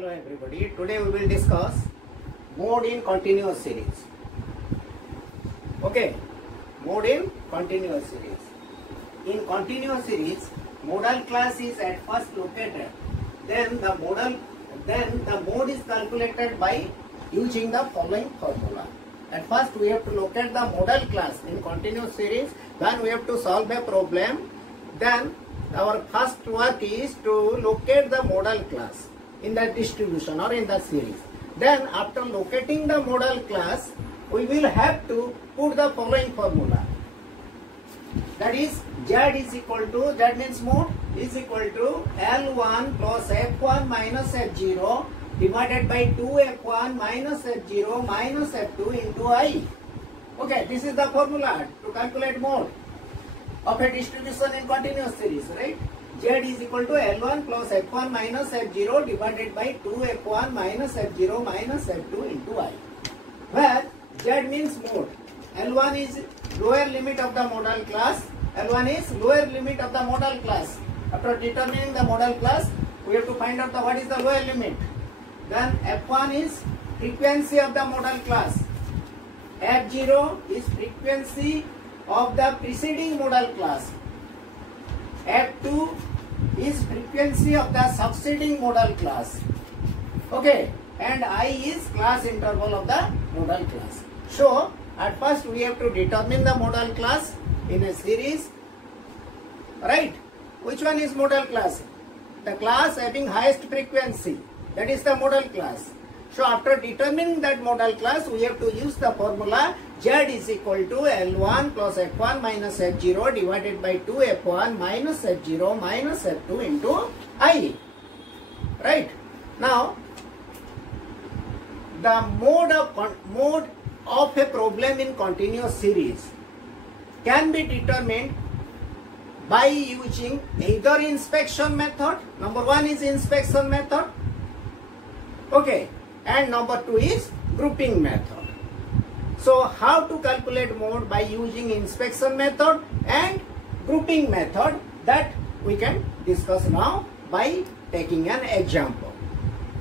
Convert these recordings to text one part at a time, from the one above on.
Hello everybody. Today we will discuss mode in continuous series. Okay, mode in continuous series. In continuous series, modal class is at first located. Then the mode is calculated by using the following formula. At first we have to locate the modal class in continuous series. Then we have to solve a problem. Then our first work is to locate the modal class in the distribution or in the series. Then after locating the modal class, we will have to put the following formula. That is Z is equal to, that means mode is equal to L1 plus F1 minus F0 divided by 2F1 minus F0 minus F2 into I. Okay, this is the formula to calculate mode of a distribution in continuous series, right? Z is equal to L1 plus F1 minus F0 divided by 2F1 minus F0 minus F2 into I. Where Z means mode. L1 is lower limit of the modal class. L1 is lower limit of the modal class. After determining the modal class, we have to find out what is the lower limit. Then F1 is frequency of the modal class. F0 is frequency of the preceding modal class. F2 is frequency of the succeeding modal class. Okay, and I is class interval of the modal class. So at first we have to determine the modal class in a series, right? Which one is modal class? The class having highest frequency, that is the modal class. So after determining that modal class, we have to use the formula Z is equal to L1 plus F1 minus F0 divided by 2F1 minus F0 minus F2 into I. Right? Now, the mode of a problem in continuous series can be determined by using either inspection method. Number one is inspection method. Okay. And number two is grouping method. So how to calculate mode by using inspection method and grouping method, that we can discuss now by taking an example.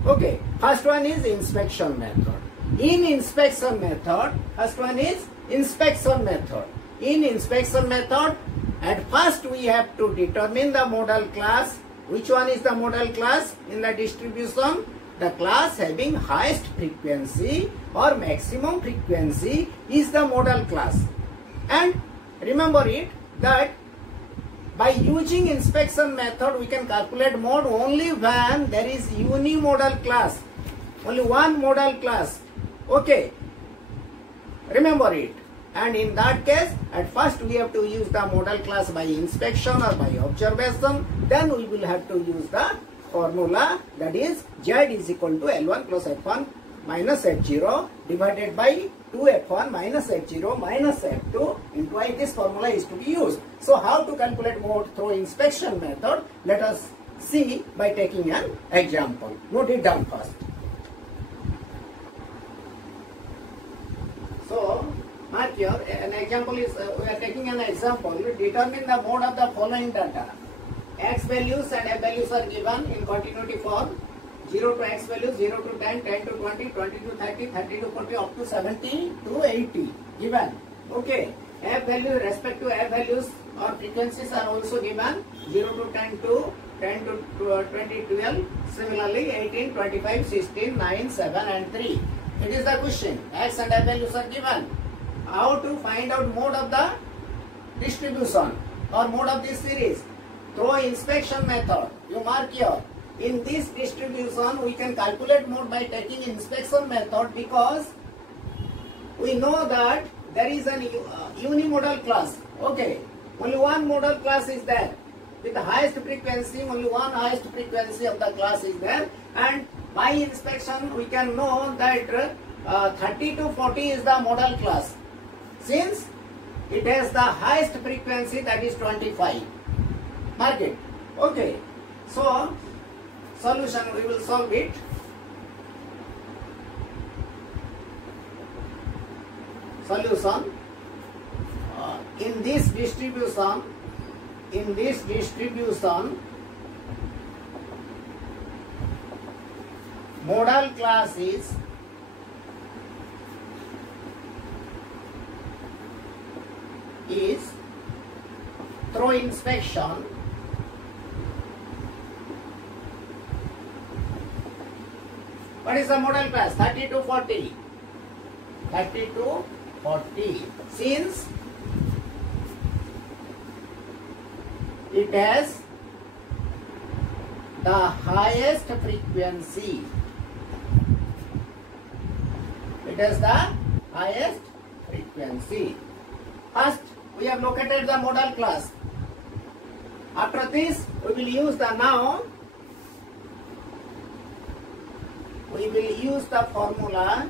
Okay, first one is inspection method. In inspection method, first one is inspection method. In inspection method, at first we have to determine the modal class. Which one is the modal class in the distribution? The class having highest frequency or maximum frequency is the modal class. And remember it that by using inspection method we can calculate mode only when there is unimodal class. Only one modal class. Okay. Remember it. And in that case, at first we have to use the modal class by inspection or by observation. Then we will have to use the formula, that is Z is equal to L1 plus F1 minus F0 divided by 2F1 minus F0 minus F2 into I. This formula is to be used. So how to calculate mode through inspection method? Let us see by taking an example. Note it down first. So mark here, an example is, we are taking an example. Determine the mode of the following data. X values and F values are given in continuity form. 0 to X values, 0 to 10, 10 to 20, 20 to 30, 30 to 40, up to 70 to 80 given. Okay. F value respect to F values or frequencies are also given. 0 to 10 to 10 to 20, 12. Similarly 18, 25, 16, 9, 7 and 3. It is the question. X and F values are given. How to find out mode of the distribution or mode of this series? Through inspection method. You mark here. In this distribution, we can calculate mode by taking inspection method because we know that there is an unimodal class. Okay. Only one modal class is there. With the highest frequency, only one highest frequency of the class is there. And by inspection, we can know that 30 to 40 is the modal class. Since it has the highest frequency, that is 25. Mark it. Okay. So, solution, we will solve it. Solution. In this distribution, modal class is through inspection what is the modal class? 30 to 40. 30 to 40. Since it has the highest frequency. It has the highest frequency. First, we have located the modal class. After this, we will use the now. We will use the formula.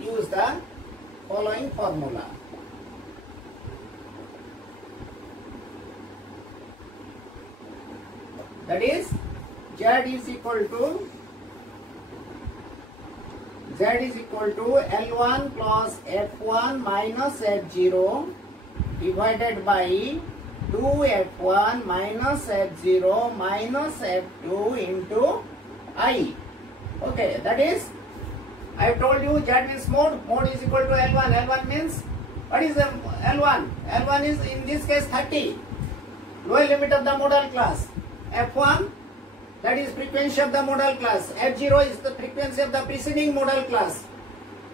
Use the following formula. That is Z is equal to L1 plus F1 minus F0 divided by 2F1 minus F0 minus F2 into I. Okay, that is, I have told you Z means mode. Mode is equal to L1. L1 means, what is the L1? L1 is in this case 30. Lower limit of the modal class. F1, that is frequency of the modal class. F0 is the frequency of the preceding modal class.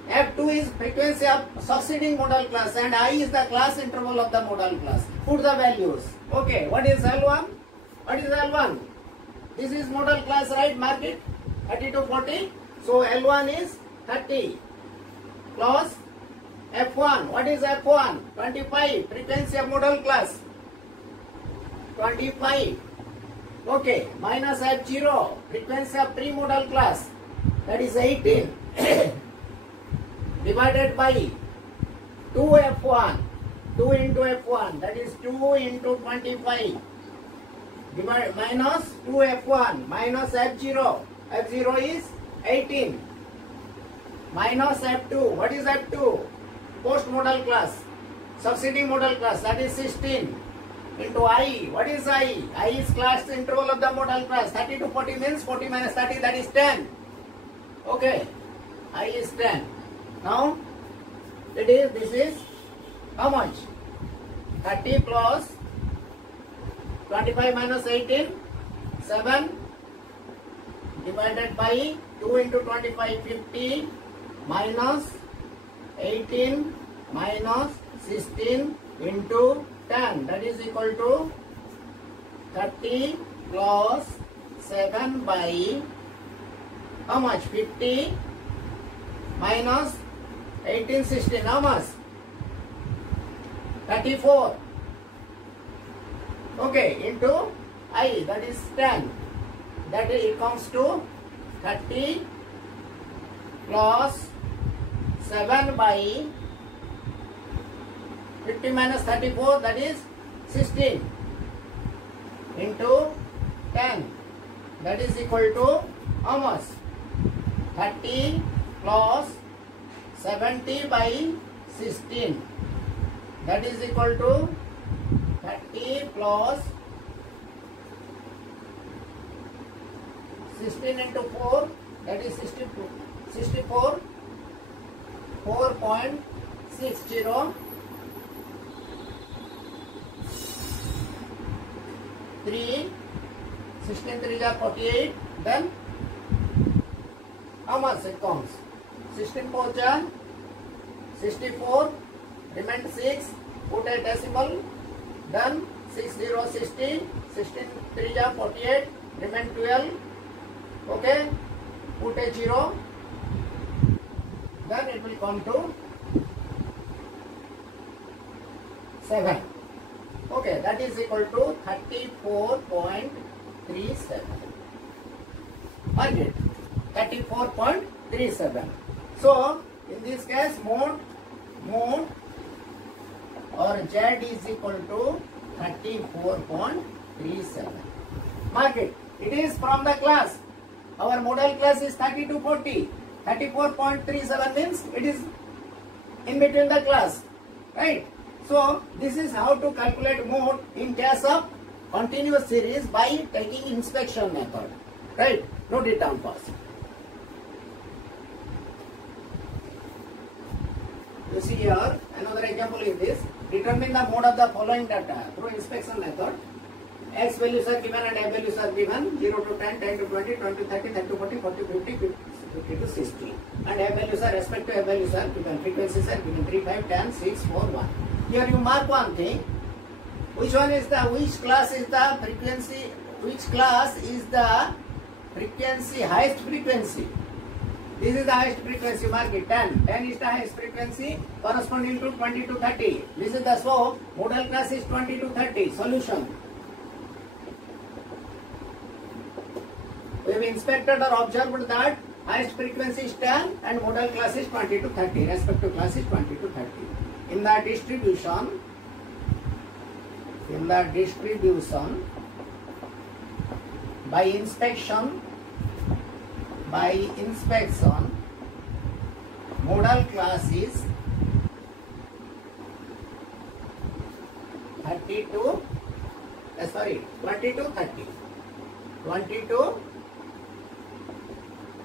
F2 is frequency of succeeding modal class, and I is the class interval of the modal class. Put the values. Okay, what is L1? What is L1? This is modal class, right? Mark it. 30 to 40. So L1 is 30 plus F1. What is F1? 25. Frequency of modal class. 25. Okay, minus F0, frequency of pre-modal class, that is 18, divided by 2F1, 2 into F1, that is 2 into 25, minus 2F1, minus F0, F0 is 18, minus F2, what is F2? Post-modal class, succeeding modal class, that is 16. Into I. What is I? I is class interval of the modal class. 30 to 40 means 40 minus 30, that is 10. Okay. I is 10. Now, this is how much? 30 plus 25 minus 18, 7 divided by 2 into 25, 50 minus 18 minus 16 into 10, that is equal to 30 plus 7 by how much? 50 minus 18, 16, how much? 34. Okay, into I, that is 10. That it comes to 30 plus 7 by 50 minus 34, that is 16 into 10, that is equal to how much? 30 plus 70 by 16, that is equal to 30 plus 16 into 4, that is 64, 4.60, 3, 16 3 are 48, then how much it comes? 16 4 are 64, remain 6, put a decimal, then 6 0 60, 16 3 are 48, remain 12, okay, put a 0, then it will come to 7. Okay, that is equal to 34.37. Mark it. 34.37. So, in this case, mode or Z is equal to 34.37. Mark it. It is from the class. Our modal class is 30 to 40. 34.37 means it is in between the class. Right? So, this is how to calculate mode in case of continuous series by taking inspection method. Right? Note it down first. You see here, another example is this. Determine the mode of the following data through inspection method. X values are given and Y values are given 0 to 10, 10 to 20, 20 to 30, 30 to 40, 40 to 50, 50 to 60. And Y values are respective Y values are given. Frequencies are given 3, 5, 10, 6, 4, 1. Here you mark one thing. Which class is the frequency, highest frequency? This is the highest frequency, mark it 10. 10 is the highest frequency corresponding to 20 to 30. This is the so modal class is 20 to 30. Solution. We have inspected or observed that highest frequency is 10 and modal class is 20 to 30. Respective class is 20 to 30. In the distribution, by inspection, modal class is 20 to 30. 20 to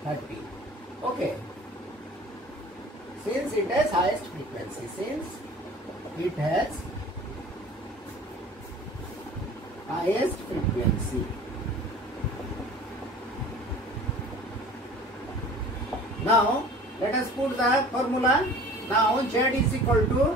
30. Okay. Since it has highest frequency, Now, let us put the formula. Now, Z is equal to,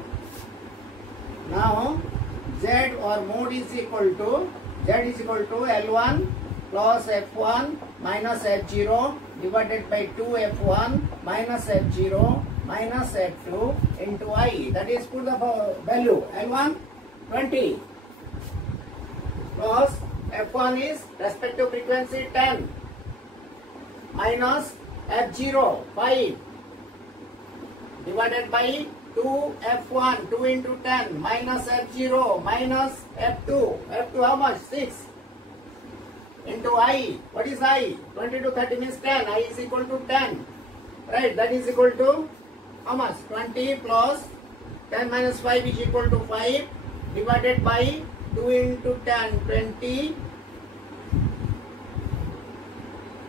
Z or mode is equal to, Z is equal to L1 plus F1 minus F0 divided by 2 F1 minus F0 minus F2 into I. That is, put the value. L1, 20 plus F1 is respective frequency 10 minus F0 5 divided by 2 F1 2 into 10 minus F0 minus F2 how much? 6 into I. What is I? 20 to 30 means 10. I is equal to 10. Right? That is equal to how much? 20 plus 10 minus 5 is equal to 5 divided by 2 into 10, 20.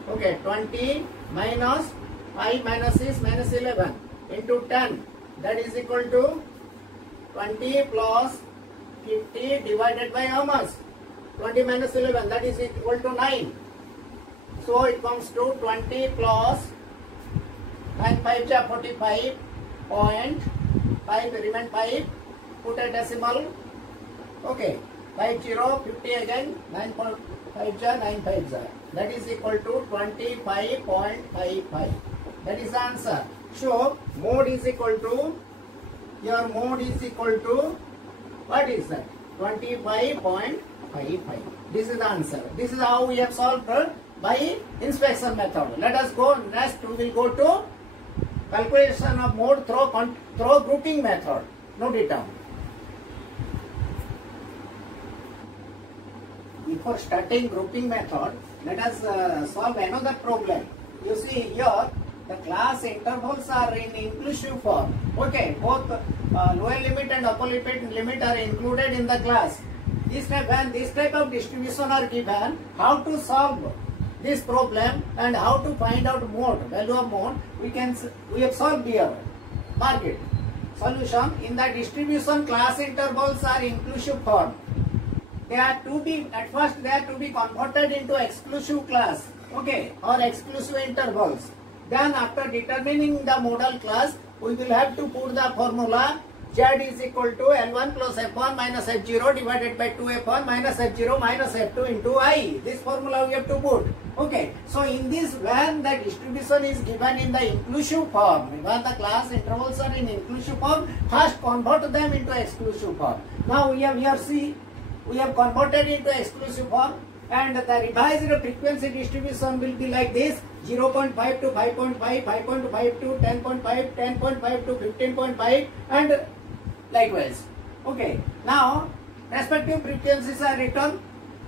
Okay, 20 minus 5 minus 6 minus 11 into 10. That is equal to 20 plus 50 divided by how much? 20 minus 11. That is equal to 9. So it comes to 20 plus 9 5 ja 45.5 remain 5. Put a decimal. Okay. 50 again 9.5 ja 9 5 ja. That is equal to 25.55. That is the answer. So mode is equal to, your mode is equal to, what is that? 25.55. This is the answer. This is how we have solved by inspection method. Let us go next. We will go to calculation of mode through grouping method. Note it down. Before starting grouping method, let us solve another problem. You see here, the class intervals are in inclusive form. Okay, both lower limit and upper limit are included in the class. When this type of distribution are given, how to solve this problem and how to find out mode, value of mode, we have solved here. Mark it. Solution: in the distribution, class intervals are inclusive form. They are to be, at first they are to be converted into exclusive class, okay, or exclusive intervals. Then after determining the modal class, we will have to put the formula Z is equal to L1 plus F1 minus F0 divided by 2 F1 minus F0 minus F2 into I. This formula we have to put. Okay, so in this, when the distribution is given in the inclusive form, when the class intervals are in inclusive form, first convert them into exclusive form. Now we have here, see, we have converted into exclusive form, and the revised frequency distribution will be like this: 0.5 to 5.5, 5.5 to 10.5, 10.5 to 15.5, and likewise. Okay, now respective frequencies are written.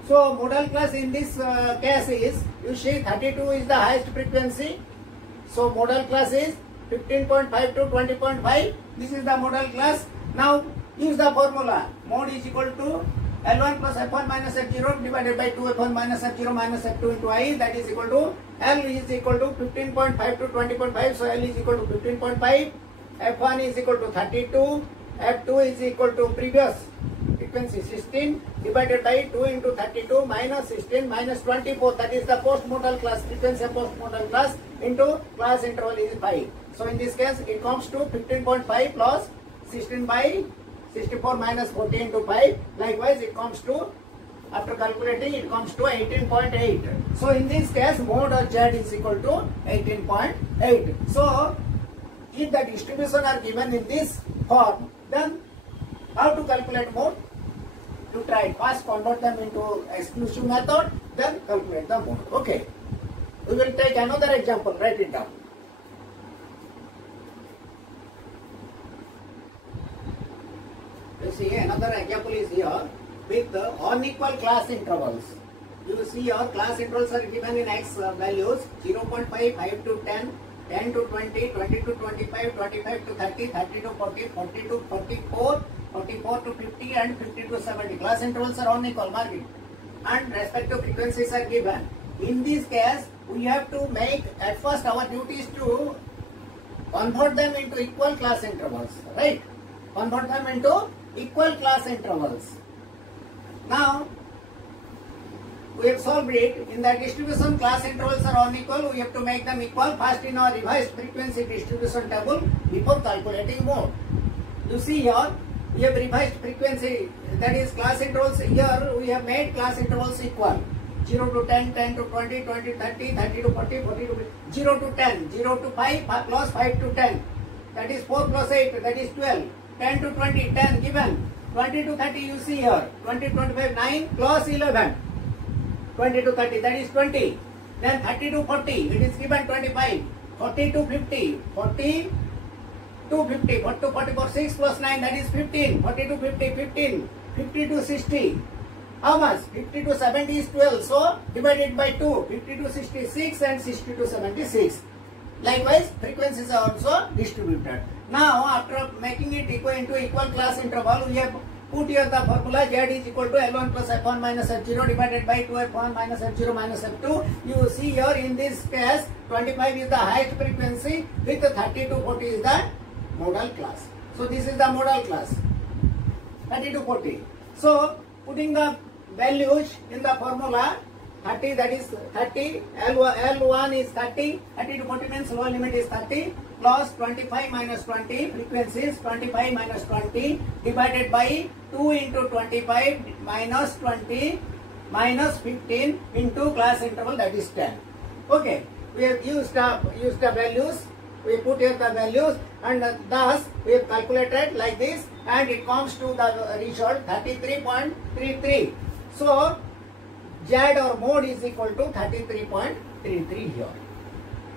So modal class in this case is, you see 32 is the highest frequency. So modal class is 15.5 to 20.5. This is the modal class. Now use the formula. Mode is equal to L1 plus F1 minus F0 divided by 2 F1 minus F0 minus F2 into I, that is equal to L is equal to 15.5 to 20.5, so L is equal to 15.5, F1 is equal to 32, F2 is equal to previous frequency 16 divided by 2 into 32 minus 16 minus 24, that is the post-modal class frequency of post-modal class into class interval is 5. So in this case it comes to 15.5 plus 16 by 64 minus 40 into 5. Likewise it comes to, after calculating, it comes to 18.8. So in this case mode of Z is equal to 18.8. So if the distribution are given in this form, then how to calculate mode? To try first convert them into exclusive method, then calculate the mode. Okay. We will take another example. Write it down. You see another example is here with the unequal class intervals. You see your class intervals are given in X values 0.5, 5 to 10, 10 to 20, 20 to 25, 25 to 30, 30 to 40, 40 to 44, 44 to 50 and 50 to 70. Class intervals are unequal, mark it. And respective frequencies are given. In this case, we have to make, at first our duty is to convert them into equal class intervals, right? Convert them into equal class intervals. Now, we have solved it. In the distribution, class intervals are unequal. We have to make them equal first in our revised frequency distribution table before calculating mode. You see here, we have revised frequency, that is class intervals. Here we have made class intervals equal. 0 to 10, 10 to 20, 20 to 30, 30 to 40, 40 to 50. 0 to 10, 0 to 5 plus 5 to 10. That is 4 plus 8, that is 12. 10 to 20, 10 given. 20 to 30 you see here. 20 to 25, 9 plus 11. 20 to 30, that is 20. Then 30 to 40, it is given 25. 40 to 50, 40 to 50, 40 to 44, 6 plus 9, that is 15. 40 to 50, 15. 50 to 60. How much? 50 to 70 is 12. So divided by 2. 50 to 66 and 60 to 76. Likewise, frequencies are also distributed. Now, after making it equal into equal class interval, we have put here the formula Z is equal to L1 plus F1 minus F0 divided by 2 F1 minus F0 minus F2. You see here in this case, 25 is the highest frequency with 30 to 40 is the modal class. So this is the modal class. 30 to 40. So putting the values in the formula, 30, that is 30, L1 is 30, 30 to 40 means lower limit is 30, plus 25 minus 20, frequencies 25 minus 20 divided by 2 into 25 minus 20 minus 15 into class interval, that is 10. Okay, we have used the values, we put here the values, and thus we have calculated like this, and it comes to the result 33.33. So Z or mode is equal to 33.33 here.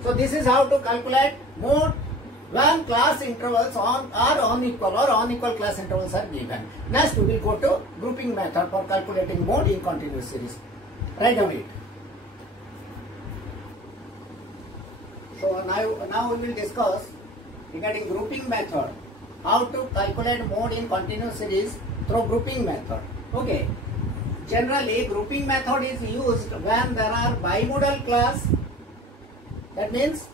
So this is how to calculate mode when class intervals are unequal or unequal class intervals are given. Next we will go to grouping method for calculating mode in continuous series. Right away. So now we will discuss regarding grouping method, how to calculate mode in continuous series through grouping method. Okay. Generally, grouping method is used when there are bimodal class. That means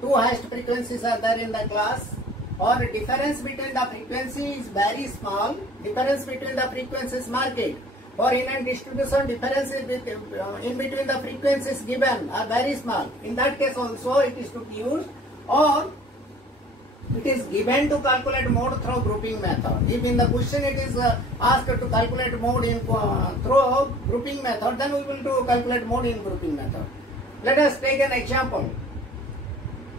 two highest frequencies are there in the class, or difference between the frequency is very small. Difference between the frequencies market. For in a distribution, differences in between the frequencies given are very small. In that case also it is to be used, or it is given to calculate mode through grouping method. If in the question it is asked to calculate mode in through grouping method, then we will do calculate mode in grouping method. Let us take an example.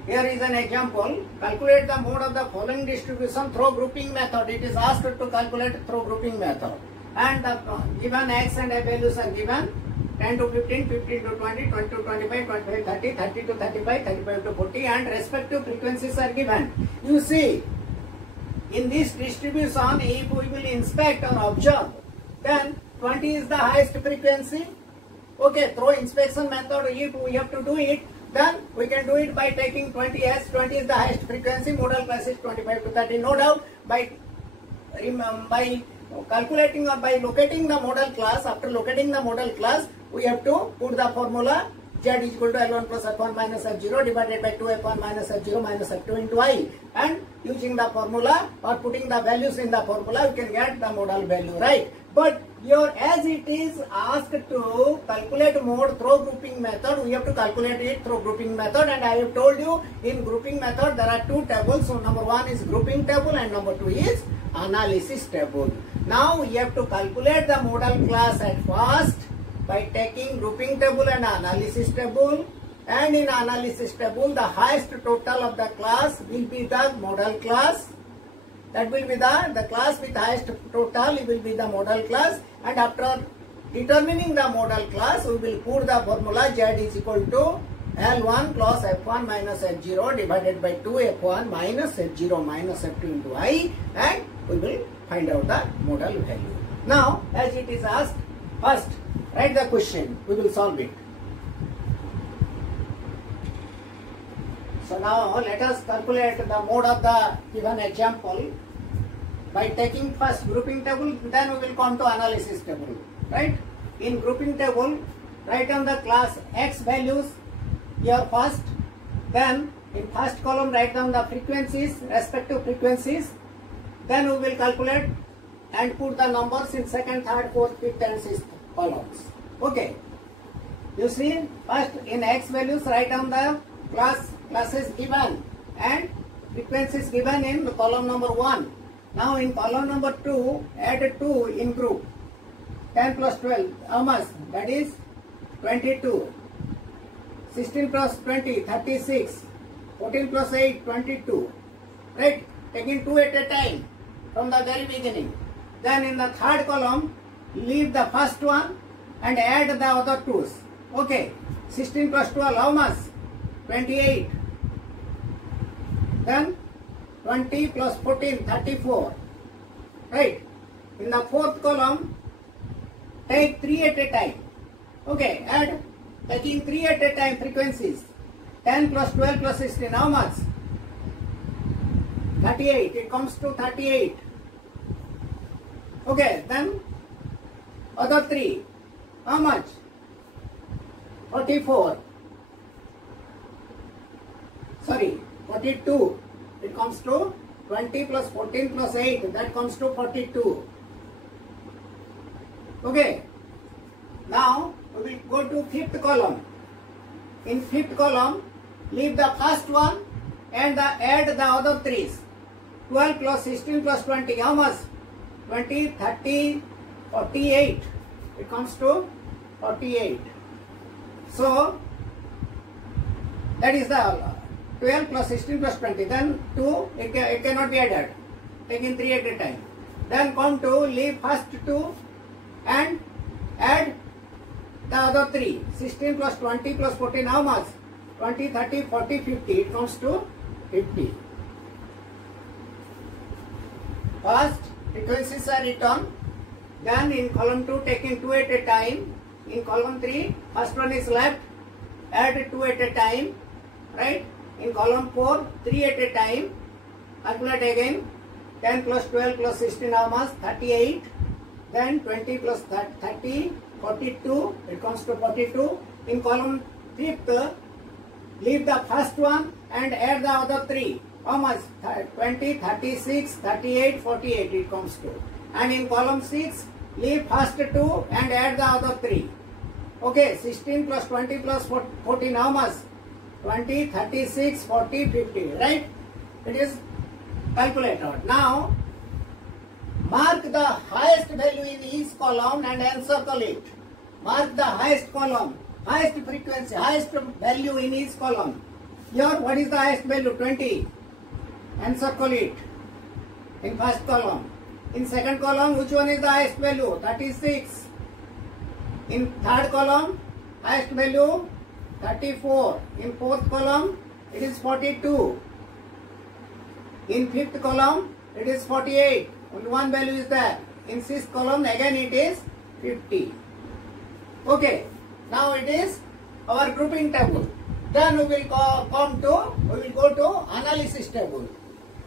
Here is an example. Calculate the mode of the following distribution through grouping method. It is asked to calculate through grouping method. And the given X and Y values are given. 10 to 15, 15 to 20, 20 to 25, 25 to 30, 30 to 35, 35 to 40, and respective frequencies are given. You see, in this distribution, if we will inspect or observe, then 20 is the highest frequency. Okay, through inspection method, if we have to do it, then we can do it by taking 20 as 20 is the highest frequency, modal class is 25 to 30, no doubt. By calculating or by locating the model class. After locating the model class, we have to put the formula z is equal to L1 plus F1 minus F0 divided by 2 F1 minus F0 minus F2 into I. And using the formula or putting the values in the formula, you can get the model value, right? But here, as it is asked to calculate mode through grouping method, we have to calculate it through grouping method. And I have told you in grouping method there are two tables. So number one is grouping table and number two is analysis table. Now we have to calculate the model class at first by taking grouping table and analysis table. And in analysis table, the highest total of the class will be the model class. That will be the class with highest total will be the model class. And after determining the model class, we will put the formula z is equal to L1 plus F1 minus F0 divided by 2 F1 minus F0 minus F2 into I, and we will find out the model value. Now, as it is asked, first write the question, we will solve it. So now let us calculate the mode of the given example by taking first grouping table, then we will come to analysis table, right? In grouping table, write down the class X values here first, then in first column write down the frequencies, respective frequencies, then we will calculate and put the numbers in second, third, fourth, fifth and sixth columns. Okay, you see, first in X values write down the classes given and frequencies given in column number 1. Now in column number 2, add 2 in group. 10 plus 12, how much? That is 22. 16 plus 20, 36. 14 plus 8, 22. Right? Taking 2 at a time from the very beginning. Then in the third column, leave the first one and add the other 2's. Okay. 16 plus 12, how much? 28. Then 20 plus 14, 34. Right. In the fourth column, take 3 at a time. Okay. Add, taking 3 at a time frequencies. 10 plus 12 plus 16, how much? 38. It comes to 38. Okay. Then other 3. How much? 44. Sorry, 42. It comes to 20 plus 14 plus 8. That comes to 42. Okay. Now we will go to fifth column. In fifth column, leave the first one and add the other 3's. 12 plus 16 plus 20. How much? 20, 30, 48. It comes to 48. So that is the 12 plus 16 plus 20. Then 2, it cannot be added. Taking 3 at a time. Then come to leave first 2 and add the other 3. 16 plus 20 plus 14, how much? 20, 30, 40, 50. It comes to 50. First, frequencies are written. Then in column 2, taking 2 at a time. In column 3, first one is left. Add 2 at a time. Right? In column 4, 3 at a time. Calculate again. 10 plus 12 plus 16, how much? 38. Then 20 plus 30, 42. It comes to 42. In column 5th, leave the first one and add the other 3. How much? 20, 36, 38, 48 it comes to. And in column 6, leave first 2 and add the other 3. Okay, 16 plus 20 plus 14, how much? 20, 36, 40, 50, right? It is calculated. Now, mark the highest value in each column and encircle it. Mark the highest column, highest frequency, highest value in each column. Here, what is the highest value? 20. Encircle it in first column. In second column, which one is the highest value? 36. In third column, highest value 34. In fourth column, it is 42. In fifth column, it is 48. Only one value is there. In sixth column, again it is 50. Okay. Now it is our grouping table. Then we will go to analysis table.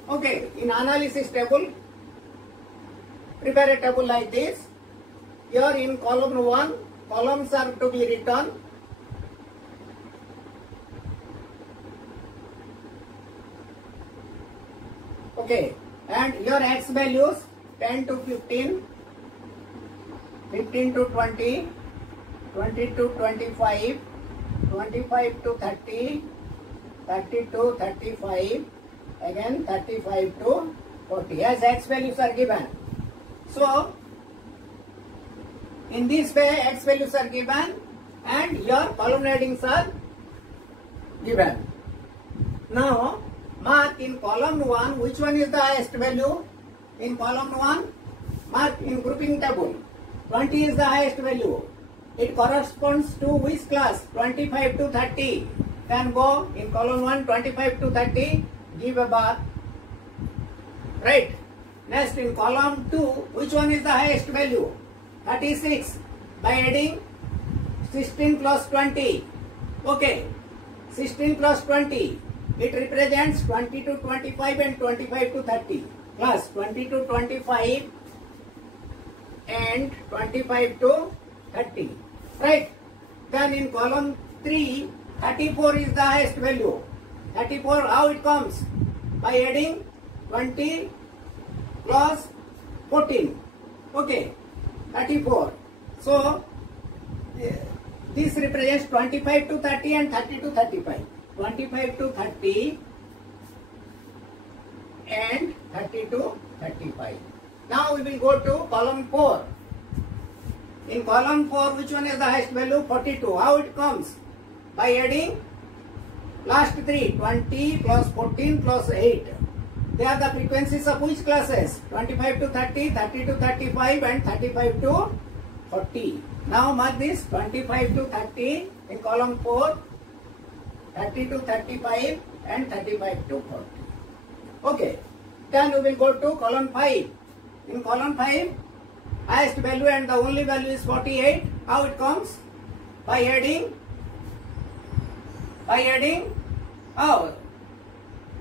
Okay. In analysis table, prepare a table like this. Here in column 1, columns are to be written. Okay, and your x values 10 to 15, 15 to 20, 20 to 25, 25 to 30, 30 to 35, again 35 to 40 as x values are given. So, in this way x values are given and your column headings are given. Now, mark in column 1 which one is the highest value. In column 1, mark in grouping table. 20 is the highest value. It corresponds to which class? 25 to 30. Can go in column 1, 25 to 30, give a bar. Right. Next in column 2, which one is the highest value? 36. By adding 16 plus 20. Okay. 16 plus 20. It represents 20 to 25 and 25 to 30. Plus 20 to 25 and 25 to 30. Right. Then in column 3, 34 is the highest value. 34, how it comes? By adding 20 plus 14. Okay. 34. So, this represents 25 to 30 and 30 to 35. 25 to 30 and 30 to 35. Now we will go to column 4. In column 4, which one is the highest value? 42. How it comes? By adding last 3, 20 plus 14 plus 8. They are the frequencies of which classes? 25 to 30, 30 to 35 and 35 to 40. Now mark this 25 to 30 in column 4, 30 to 35 and 35 to 40. Okay. Then we will go to column 5. In column 5, highest value and the only value is 48. How it comes? By adding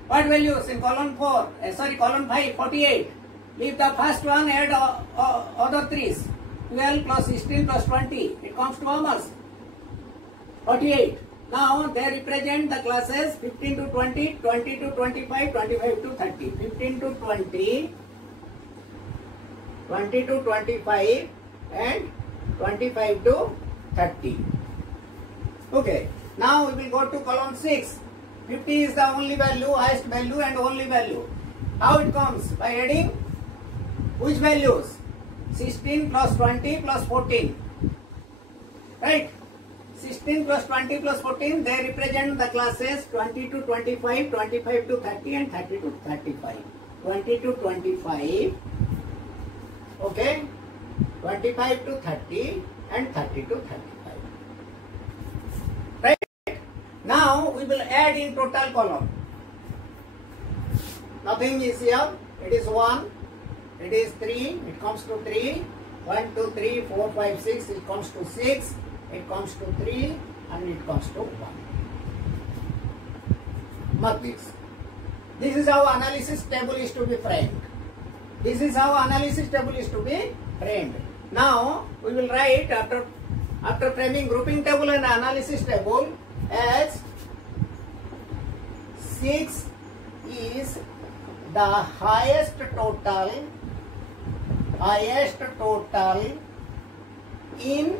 what values in column 4? Column 5, 48. Leave the first one, add other threes. 12 plus 16 plus 20. It comes to how much? 48. Now they represent the classes 15 to 20, 20 to 25, 25 to 30. 15 to 20, 20 to 25 and 25 to 30. Okay. Now we will go to column 6. 50 is the only value, highest value and only value. How it comes? By adding which values? 16 plus 20 plus 14. Right? 16 plus 20 plus 14, they represent the classes 20 to 25, 25 to 30 and 30 to 35. 20 to 25, okay, 25 to 30 and 30 to 35. Right? Now we will add in total column. Nothing is here. It is 1, it is 3, it comes to 3, 1, 2, 3, 4, 5, 6, it comes to 6. It comes to 3 and it comes to 1. Mark this. This is how analysis table is to be framed. This is how analysis table is to be framed. Now we will write after framing grouping table and analysis table as 6 is the highest total in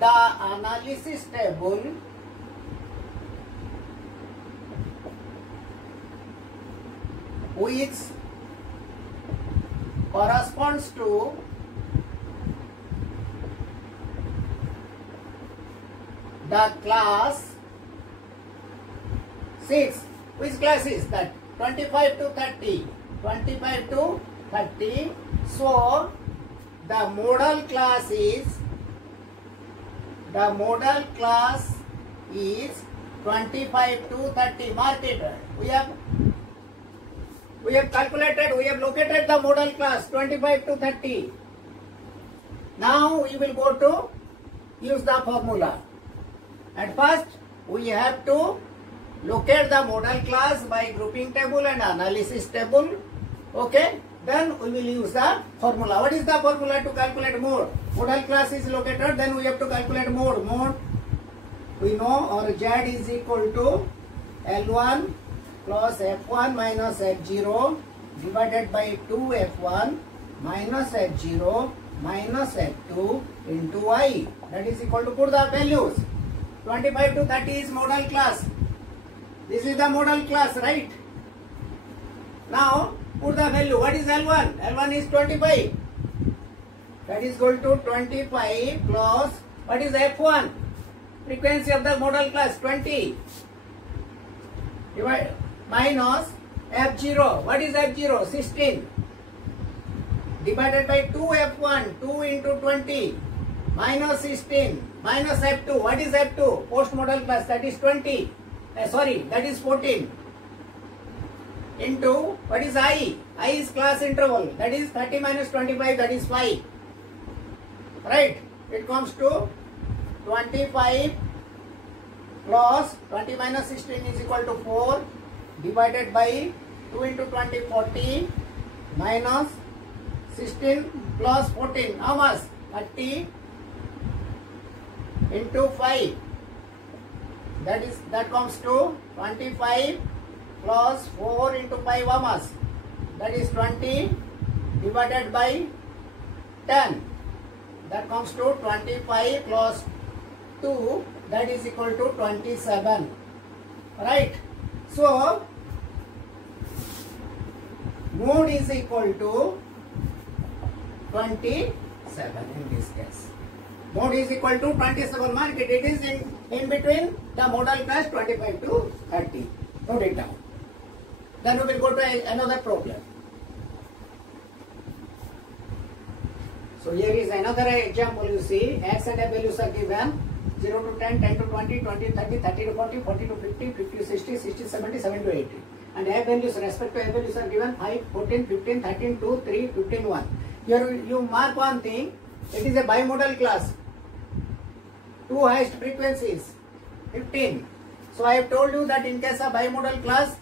the analysis table which corresponds to the class 6. Which class is that? 25 to 30. 25 to 30. So the modal class is 25 to 30. Mark it. We have calculated, we have located the modal class 25 to 30. Now we will go to use the formula. At first we have to locate the modal class by grouping table and analysis table. Okay. then we will use the formula. What is the formula to calculate mode? Modal class is located, then we have to calculate mode. Mode, we know our Z is equal to L1 plus F1 minus F0 divided by 2F1 minus F0 minus F2 into I. That is equal to, put the values. 25 to 30 is modal class. This is the modal class, right? Now put the value. What is L1? L1 is 25. That is equal to 25 plus, what is F1? Frequency of the modal class 20. Divide minus F0. What is F0? 16. Divided by 2F1. 2 into 20. Minus 16. Minus F2. What is F2? Post modal class. That is 20. That is 14. Into, what is I? I is class interval. That is 30 minus 25. That is 5. Right? It comes to 25 plus 20 minus 16 is equal to 4 divided by 2 into 20, 40 minus 16 plus 14. How much? 30 into 5. That comes to 25 plus 4 into 5. How much? That is 20 divided by 10. That comes to 25 plus 2. That is equal to 27. Right? So mode is equal to 27 in this case. Mode is equal to 27. Mark it. It is in between the modal class 25 to 30. Note it down. Then we will go to another problem. So here is another example. You see, x and y values are given 0 to 10, 10 to 20, 20 to 30, 30 to 40, 40 to 50, 50 to 60, 60 to 70, 70 to 80. And y values, respect to y values are given 5, 14, 15, 13, 2, 3, 15, 1. Here you mark one thing. It is a bimodal class. Two highest frequencies, 15. So I have told you that in case of bimodal class,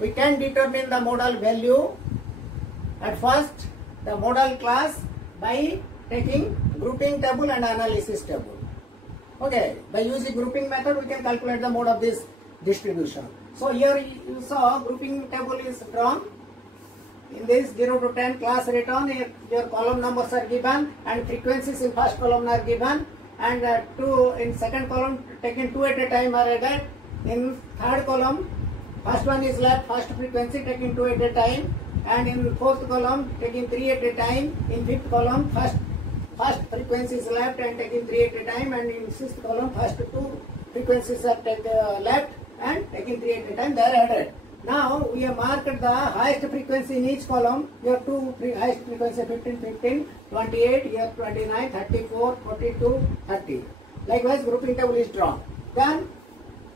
we can determine the modal value at first, the modal class, by taking grouping table and analysis table. Okay, by using grouping method, we can calculate the mode of this distribution. So here you saw grouping table is drawn. In this 0 to 10 class written, your column numbers are given and frequencies in first column are given, and two in second column taken 2 at a time are added. In third column, first one is left, first frequency taking 2 at a time, and in fourth column taking 3 at a time. In fifth column, first frequency is left and taking 3 at a time, and in sixth column, first two frequencies are left and taking 3 at a time. They are added. Now we have marked the highest frequency in each column. Here two highest frequency 15, 15, 28, here 29, 34, 42, 30. Likewise, grouping table is drawn. Then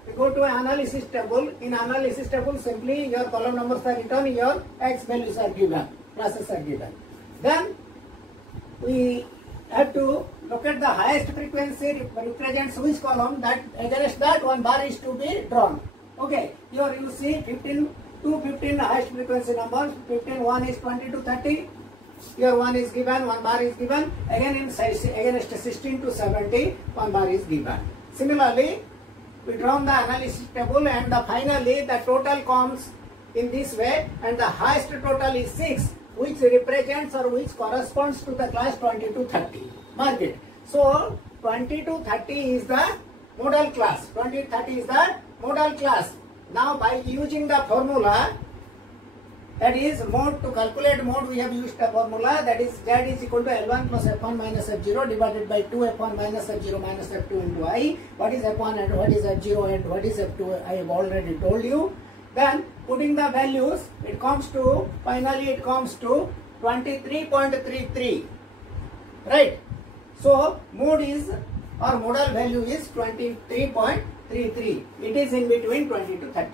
we go to analysis table. In analysis table, simply your column numbers are written, your x values are given, classes are given. Then we have to look at the highest frequency represents which column, that against that one bar is to be drawn. Okay, here you see 15 to 15 highest frequency numbers. 15, 1 is 20 to 30. Here 1 is given, 1 bar is given. Again in against 16 to 70, 1 bar is given. Similarly, we draw the analysis table, and finally the total comes in this way, and the highest total is 6, which represents or which corresponds to the class 20 to 30. Mark it. So 20 to 30 is the modal class. 20 to 30 is the modal class. Now by using the formula, that is mode, to calculate mode we have used the formula, that is Z is equal to L1 plus F1 minus F0 divided by 2 F1 minus F0 minus F2 into I. What is F1 and what is F0 and what is F2 I have already told you. Then putting the values, it comes to, finally it comes to 23.33. Right. So mode is, or modal value is 23.33. It is in between 20 to 30.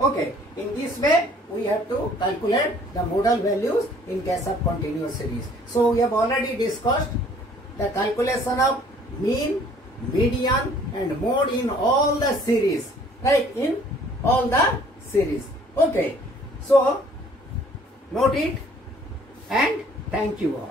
Okay, in this way we have to calculate the modal values in case of continuous series. So we have already discussed the calculation of mean, median and mode in all the series, right, in all the series. Okay, so Note it and thank you all.